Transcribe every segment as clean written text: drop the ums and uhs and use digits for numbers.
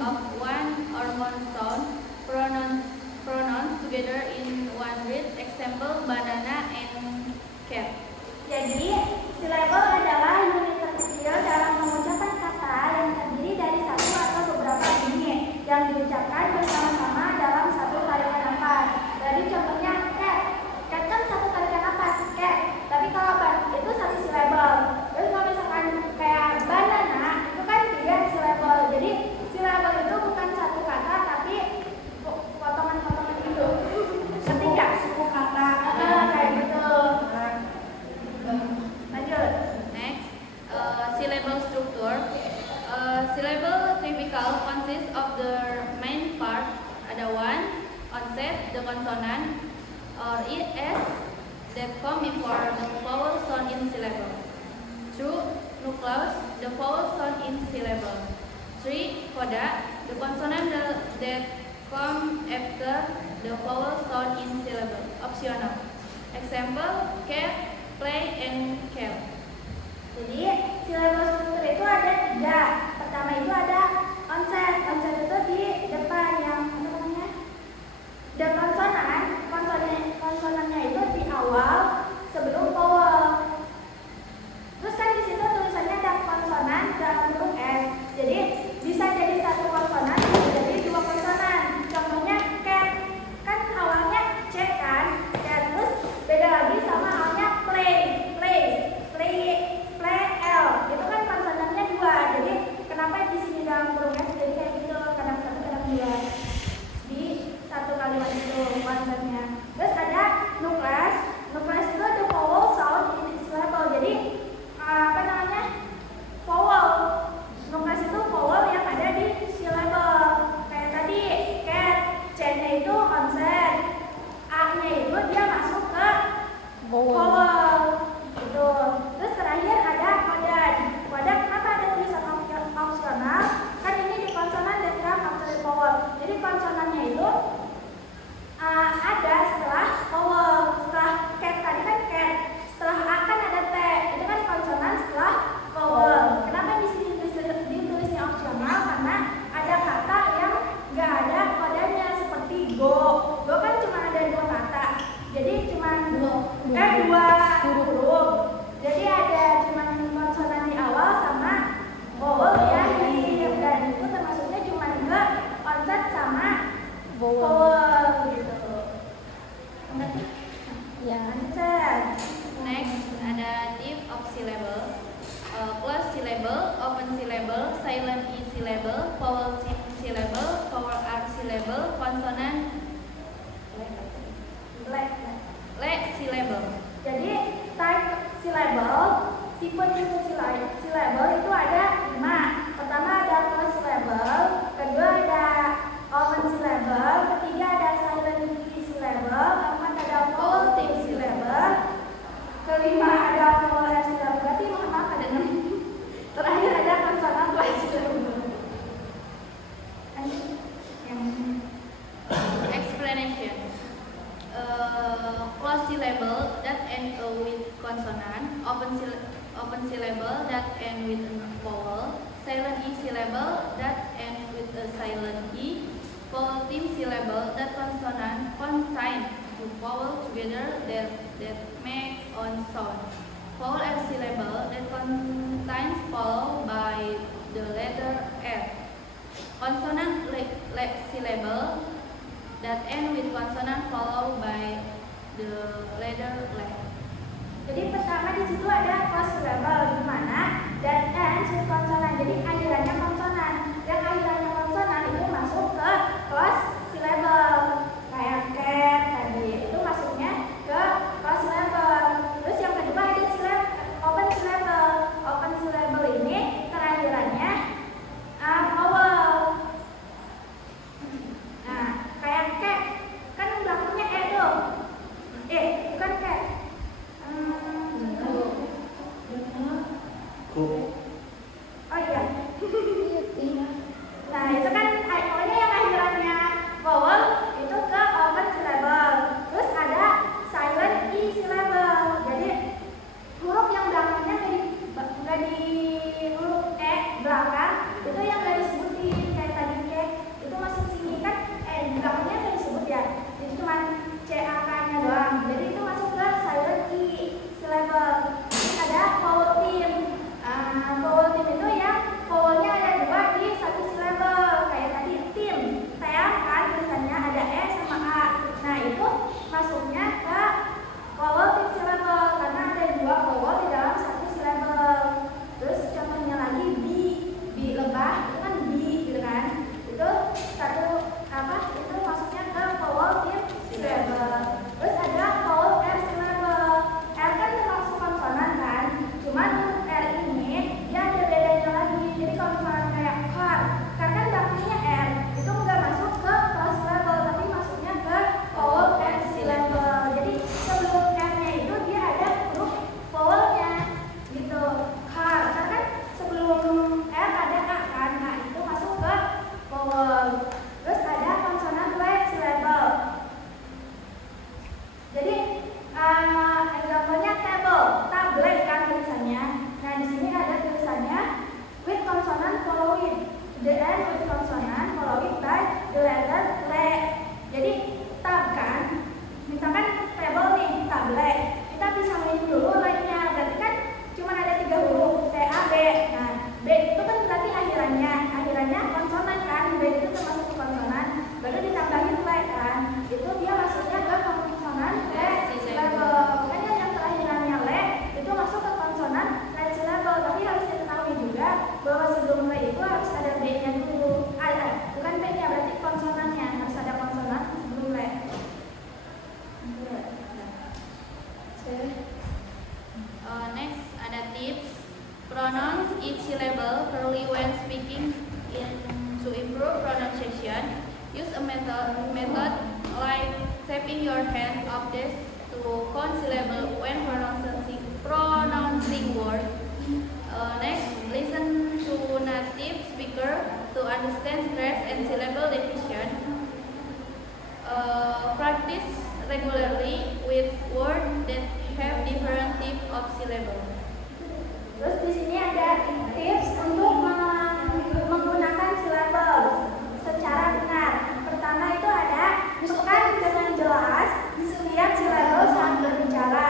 of one or more sound pronounced together in one word. Example, banana and cat. Jadi, silabel adalah unit terkecil dalam mengucapkan kata yang terdiri dari satu atau beberapa bunyi yang diucapkan bersama-sama dalam satu tarikan nafas. Jadi contohnya cat. Cat kan satu tarikan nafas, cat. Tapi kalau itu satu silabel. Terus kalau misalkan kayak banana, itu kan tiga silabel. Jadi silabel itu bukan satu kata, tapi potongan-potongan gitu. Ketiga suku kata. Kayak gitu. Lanjut. Next, syllable structure. Syllable typical consists of the main part. Ada one, onset, the consonant or es that come before the vowel sound in syllable. Two, nucleus, the vowel sound in syllable. Three, coda, the consonant that come after the vowel sound in syllable. Optional. Example, cat, play, and care. Jadi silabel struktur itu ada tiga. Pertama itu ada onset. Onset itu di depan yang apa namanya? The konsonannya itu di awal sebelum vowel. Terus kan di situ tulisannya ada konsonan dalam huruf S. Jadi bisa jadi satu konsonan, bisa jadi dua konsonan. Contohnya cat, kan awalnya C kan? Cat. Terus beda lagi sama awalnya play. L. Itu kan konsonannya dua. Jadi kenapa di sini dalam huruf S jadi kayak gitu? Kadang satu, kadang dua. Di satu kalimat itu konsepnya. Terus ada nucleus. Nucleus itu ada vowel sound in syllable. Jadi apa namanya? Vowel. Nucleus itu vowel yang ada di syllable. Kayak tadi cat, C-nya itu onset, A-nya itu dia masuk ke vowel. Gitu. Terus terakhir ada coda. Coda kenapa ada tulisan opsional? Kan ini di konsonan dan come after the vowel. Jadi konsonannya itu ada setelah vowel. Setelah cat tadi kan cat. Setelah A kan ada T. Itu kan konsonan setelah vowel. Kenapa di sini ditulisnya opsional? Karena ada kata yang nggak ada kodanya seperti go. Go kan cuma ada dua kata. Jadi cuma dua huruf. Jadi ada cuma konsonan di awal sama vowel ya dan itu termasuknya cuma ke onset sama vowel gitu. Ya. Next, ada type of syllable. Closed syllable, open syllable, silent E syllable, vowel tip syllable, vowel arc syllable, consonant le syllable. Jadi type syllable, tipe-tipe syllable itu ada 5. Pertama ada closed syllable, kedua ada open syllable, ketiga ada silent E syllable, keempat ada vowel tip syllable, kelima ada vowel R syllable. Berarti mohon maaf ada 6. Terakhir ada consonant Y syllable. Explanation. Closed syllable that end with consonant, open syllable that end with a vowel, silent E syllable that end with a silent E, vowel tip syllable that consonant contain two vowel together that make on sound, vowel R syllable that contains followed by the letter R, consonant le syllable that end with consonant followed by the letter le. Jadi pertama di situ ada closed syllable di mana dan ends with konsonan. Jadi akhirannya konsonan. Yang akhirannya konsonan itu masuk ke closed syllable. Kayak cat tadi itu masuknya ke closed syllable. Terus yang kedua ada open syllable. Open syllable ini terakhirannya vowel. Nah, kayak cat kan belakangnya tuh. Bukan cat. Oh iya. Nah, a method like tapping your hand up this to count syllable when pronouncing word. Next, listen to native speaker to understand stress and syllable division. Practice regularly with words that have different type of syllable. Terus di sini ada tips untuk menggunakan silabel secara benar. Pertama itu ada tekan dengan jelas setiap silabel saat berbicara.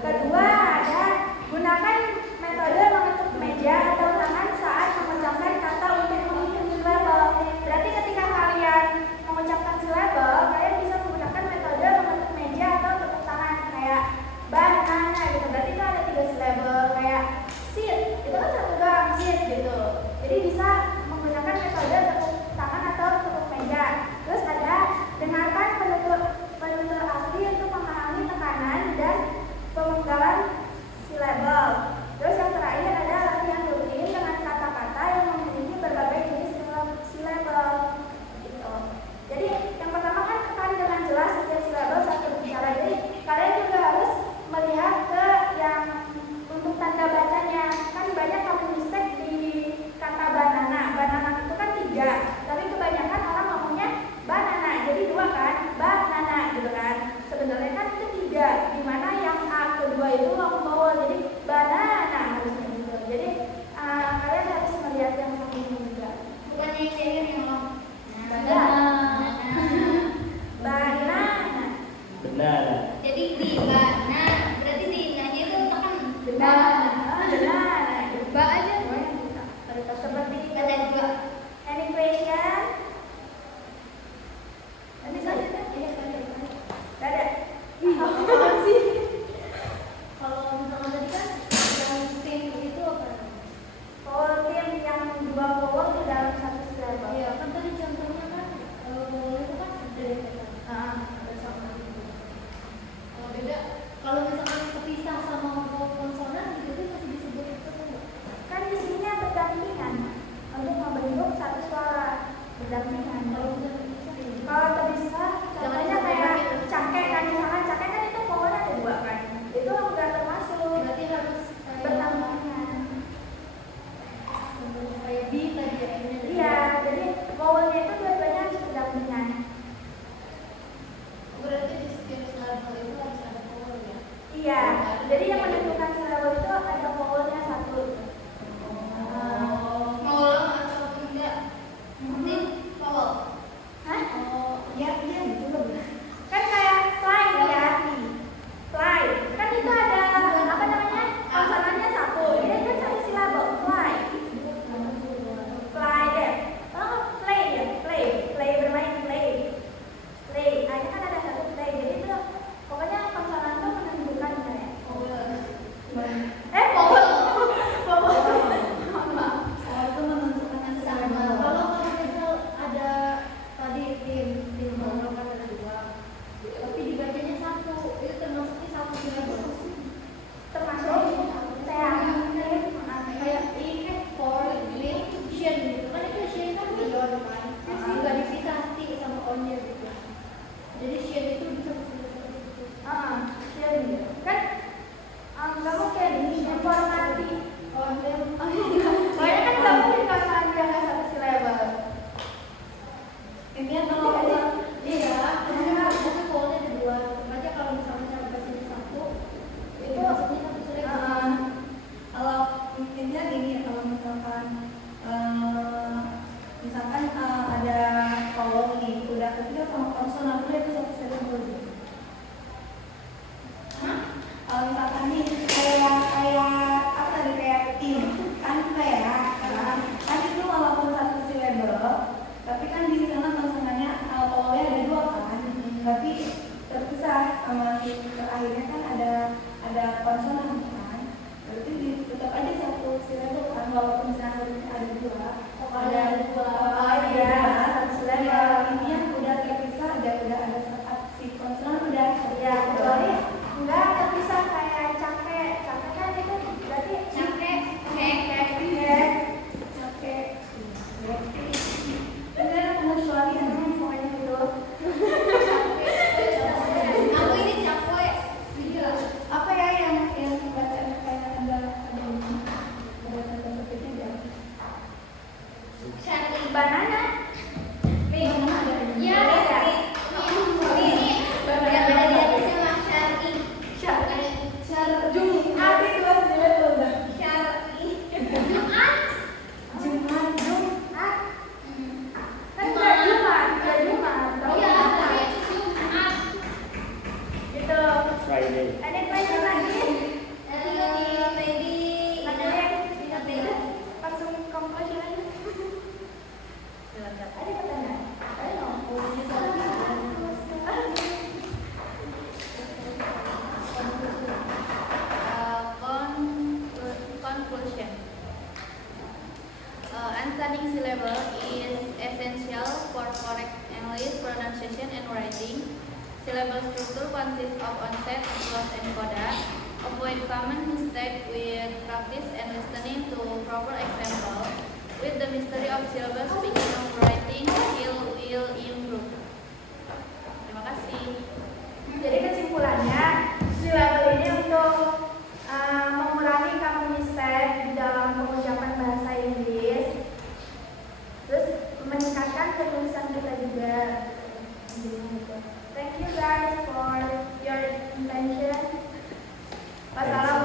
Kedua ada gunakan metode mengetuk meja atau tangan saat mengucapkan kata untuk menghitung silabel. Berarti ketika kalian mengucapkan silabel, kalian bisa menggunakan metode mengetuk meja atau tepuk tangan kayak banana gitu. Berarti itu ada 3 silabel kayak sit, itu kan satu doang sit gitu. Jadi bisa menggunakan metode tepuk tangan atau tepuk meja. Terus ada dengarkan penutur asli untuk memahami tekanan dan pemenggalan silabel. Terus yang terakhir ada latihan rutin dengan kata-kata yang memiliki berbagai jenis silabel. Gitu. Jadi yang pertama kan tekan dengan jelas setiap silabel saat berbicara. Jadi kalian juga harus melihat ke yang untuk tanda bacanya. Kan banyak kamu mistake di kata banana. Banana itu kan 3, tapi kebanyakan orang ngomongnya banana. Jadi 2 kan, banana gitu kan. Sebenarnya kan itu 3, dimana yang A kedua itu long vowel. Jadi banana harusnya gitu. Jadi kalian harus melihat yang satu ini juga. Bukannya yang kayak gini ngomong. Banana. Benar. Jadi di bana, berarti di nanya itu tekan Banana. ba aja. Seperti Ada 2. any question? Nanti saja kan? Gak ada. Apa sih? Kalau misalkan tadi kan yang tim itu apa? Vowel tim yang 2 vowel di dalam satu silabel. Iya, kan tadi contohnya kan itu kan ada ada sama gitu. Kalau beda, kalau misalkan kepisah sama konsonan gitu tuh masih disebut itu tuh enggak? Kan di sini berdampingan untuk membentuk satu suara berdampingan. Kalau udah kepisah ya. Kalau terpisah, contohnya kayak cakek kan, misalkan cakek kan itu vowelnya ada 2 kan. Itu udah termasuk Berarti harus berdampingan. kayak bi tadi ya. Iya, jadi vowelnya itu dua-duanya harus berdampingan. Berarti di setiap silabel itu harus ada vowel ya. Iya, jadi yang menentukan silabel itu ada vowelnya 1. Mau ulang atau enggak? Nanti vowel. Hah? Ya, iya betul. Kan kayak fly ya. Fly. Kan itu ada apa namanya? Konsonannya 1. Jadi kan satu silabel fly. Fly deh. Oh, play ya, play. Play bermain play. Play. Ini kan ada 1 play. Jadi itu pokoknya konsonan itu menentukan ya. Vowel. Mohon maaf. Itu menentukan yang sama. Kalau misal ada tadi tim pronunciation and writing. Syllable structure consists of onset, close, and coda. Avoid common mistake with practice and listening to proper example. With the mystery of syllable, speaking of writing skill will improve. Terima kasih. Jadi kesimpulannya, syllable ini untuk mengurangi common mistake di dalam pengucapan bahasa Inggris, terus meningkatkan penulisan kita juga. Thank you guys for your attention. Wassalamualaikum.